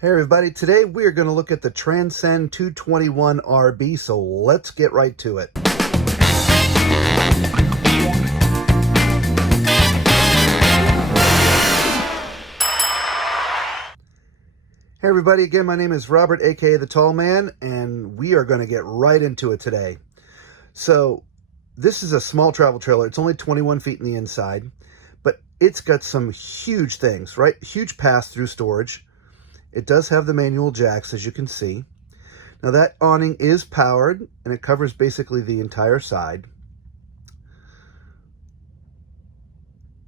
Hey everybody, today we are going to look at the Transcend 221RB, so let's get right to it. Hey everybody, again my name is Robert, aka The Tall Man, and we are going to get right into it today. So this is a small travel trailer. It's only 21 feet in the inside, but it's got some huge things, right? Huge pass-through storage. It does have the manual jacks, as you can see. Now that awning is powered, and it covers basically the entire side.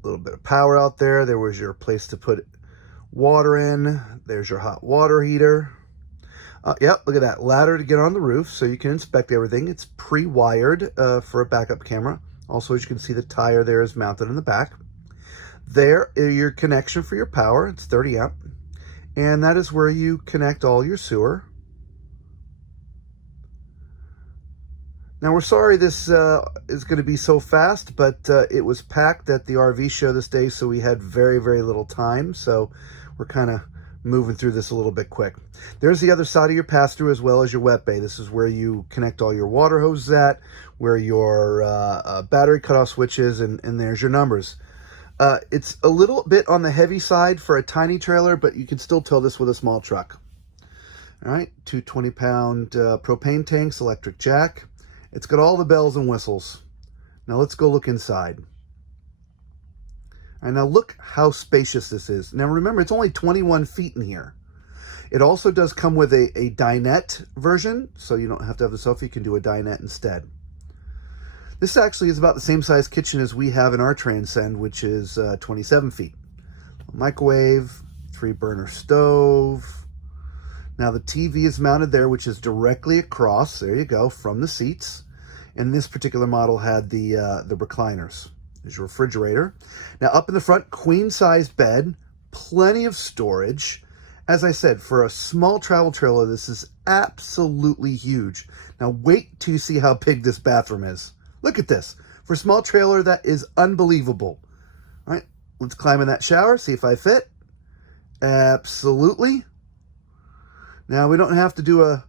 A little bit of power out there. There was your place to put water in. There's your hot water heater. Yep, look at that. Ladder to get on the roof so you can inspect everything. It's pre-wired for a backup camera. Also, as you can see, the tire there is mounted in the back. There is your connection for your power. It's 30 amp. And that is where you connect all your sewer. Now, we're sorry this is going to be so fast, but it was packed at the RV show this day, so we had very, very little time. So we're kind of moving through this a little bit quick. There's the other side of your pass-through as well as your wet bay. This is where you connect all your water hoses at, where your battery cutoff switch is, and there's your numbers. It's a little bit on the heavy side for a tiny trailer, but you can still tow this with a small truck. All right, 220-pound propane tanks, electric jack. It's got all the bells and whistles. Now let's go look inside. And now look how spacious this is. Now remember, it's only 21 feet in here. It also does come with a dinette version, so you don't have to have the sofa. You can do a dinette instead. This actually is about the same size kitchen as we have in our Transcend, which is 27 feet. A microwave, 3-burner stove. Now the TV is mounted there, which is directly across, there you go, from the seats. And this particular model had the recliners. There's your refrigerator. Now up in the front, queen-size bed, plenty of storage. As I said, for a small travel trailer, this is absolutely huge. Now wait till you see how big this bathroom is. Look at this. For a small trailer, that is unbelievable. All right, let's climb in that shower, see if I fit. Absolutely. Now, we don't have to do a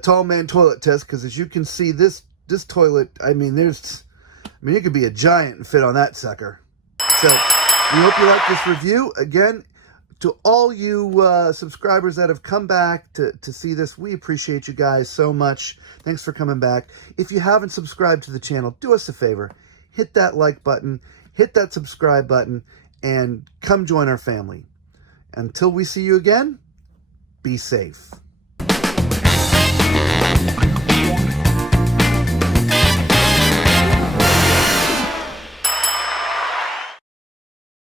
tall man toilet test, because as you can see, this toilet, it could be a giant and fit on that sucker. So, we hope you like this review. Again, to all you subscribers that have come back to see this, we appreciate you guys so much. Thanks for coming back. If you haven't subscribed to the channel, do us a favor. Hit that like button, hit that subscribe button, and come join our family. Until we see you again, be safe.